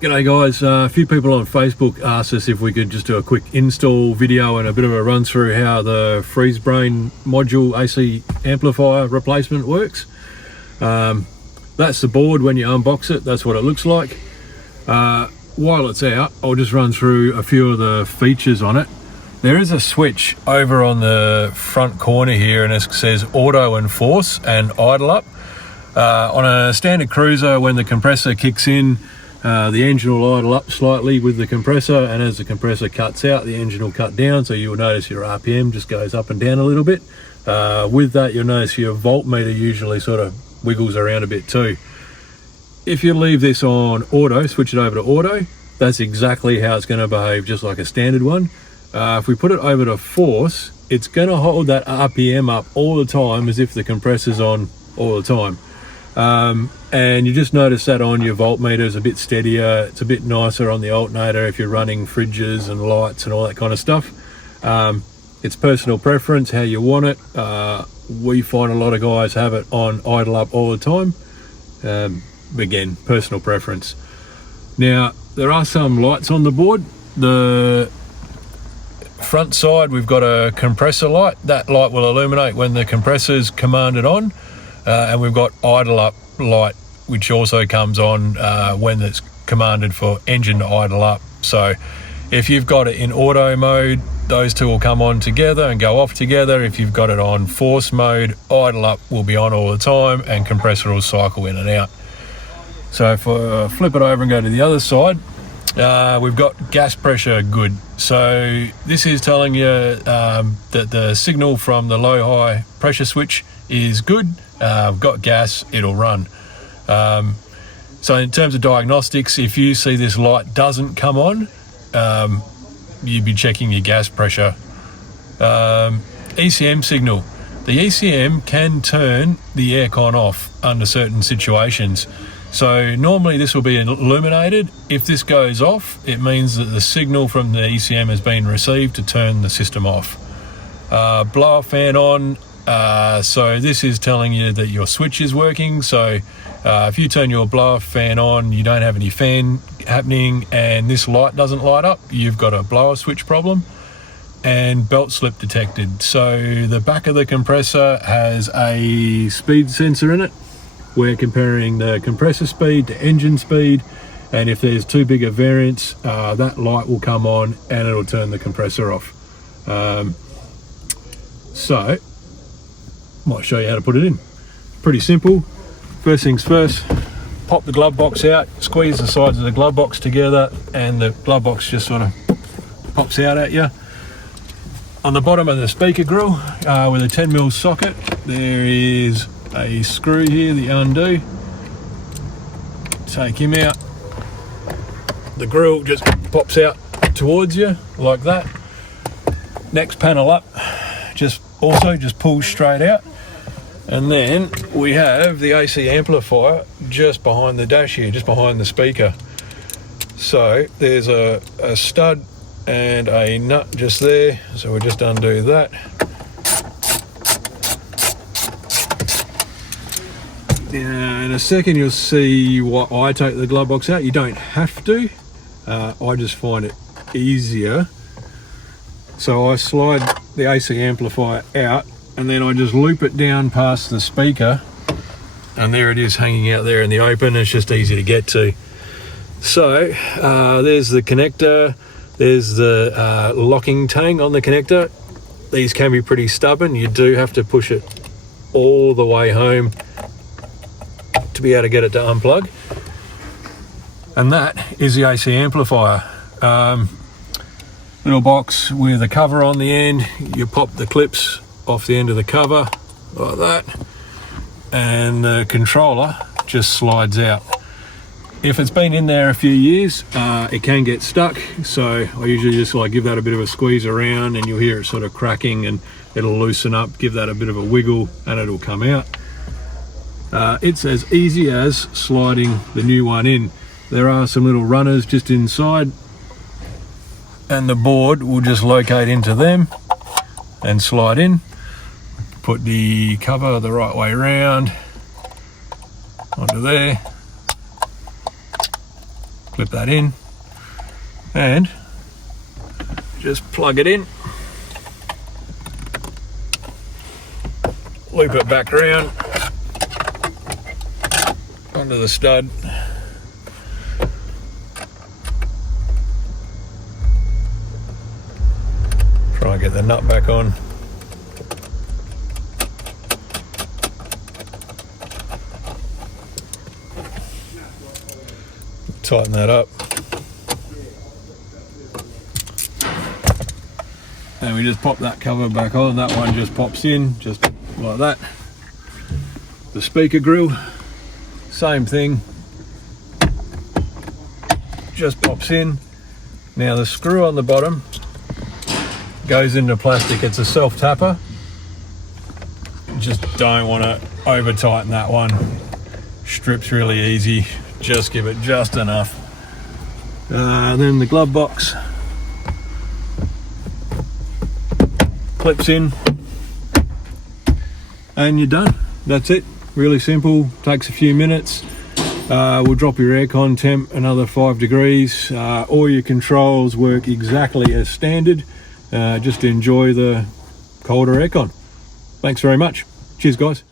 G'day guys, a few people on Facebook asked us if we could just do a quick install video and a bit of a run through how the Freezebrain module AC amplifier replacement works. That's the board when you unbox it, that's what it looks like. While it's out, I'll just run through a few of the features on it. There is a switch over on the front corner here and it says auto and force and idle up. On a standard cruiser, when the compressor kicks in, the engine will idle up slightly with the compressor, and as the compressor cuts out, the engine will cut down, so you'll notice your RPM just goes up and down a little bit. With that, you'll notice your voltmeter usually sort of wiggles around a bit too. If you leave this on auto, switch it over to auto, that's exactly how it's going to behave, just like a standard one. If we put it over to force, it's going to hold that RPM up all the time as if the compressor's on all the time. And you just notice that on your voltmeter is a bit steadier. It's a bit nicer on the alternator if you're running fridges and lights and all that kind of stuff. It's personal preference how you want it. We find a lot of guys have it on idle up all the time. Again, personal preference. Now there are some lights on the board. The front side, we've got a compressor light. That light will illuminate when the compressor's commanded on. And we've got idle up light, which also comes on when it's commanded for engine to idle up. So if you've got it in auto mode, those two will come on together and go off together. If you've got it on force mode, idle up will be on all the time and compressor will cycle in and out. So if I flip it over and go to the other side, we've got gas pressure good. So this is telling you that the signal from the low high pressure switch is good. Got gas, it'll run. So in terms of diagnostics, if you see this light doesn't come on, you'd be checking your gas pressure. ECM signal. The ECM can turn the aircon off under certain situations. So normally this will be illuminated. If this goes off, it means that the signal from the ECM has been received to turn the system off. Blower fan on. So this is telling you that your switch is working. So if you turn your blower fan on, you don't have any fan happening and this light doesn't light up, you've got a blower switch problem. And belt slip detected. So the back of the compressor has a speed sensor in it. We're comparing the compressor speed to engine speed, and if there's too big a variance, that light will come on and it'll turn the compressor off. So might show you how to put it in. Pretty simple. First things first, pop the glove box out, squeeze the sides of the glove box together, and the glove box just sort of pops out at you. On the bottom of the speaker grill, with a 10mm socket, there is a screw here that you undo. Take him out. The grill just pops out towards you like that. Next panel up, just pulls straight out. And then we have the AC amplifier just behind the dash here, just behind the speaker. So there's a stud and a nut just there. So we'll just undo that. In a second you'll see why I take the glove box out. You don't have to. I just find it easier. So I slide the AC amplifier out and then I just loop it down past the speaker, and there it is hanging out there in the open. It's just easy to get to. So there's the connector. There's the locking tang on the connector. These can be pretty stubborn. You do have to push it all the way home to be able to get it to unplug. And that is the AC amplifier. Little box with a cover on the end. You pop the clips off the end of the cover like that, and the controller just slides out. If it's been in there a few years, it can get stuck, so I usually just give that a bit of a squeeze around and you'll hear it sort of cracking and it'll loosen up. Give that a bit of a wiggle and it'll come out. It's as easy as sliding the new one in. There are some little runners just inside and the board will just locate into them and slide in. Put the cover the right way around onto there. Clip that in and just plug it in, loop it back around onto the stud. Try and get the nut back on. Tighten that up. And we just pop that cover back on. That one just pops in, just like that. The speaker grill, same thing. Just pops in. Now the screw on the bottom goes into plastic. It's a self-tapper. Just don't want to over tighten that one. Strips really easy. Just give it just enough. Then the glove box clips in and you're done. That's it. Really simple, takes a few minutes. We'll drop your aircon temp another 5 degrees. All your controls work exactly as standard. Just enjoy the colder aircon. Thanks very much. Cheers guys.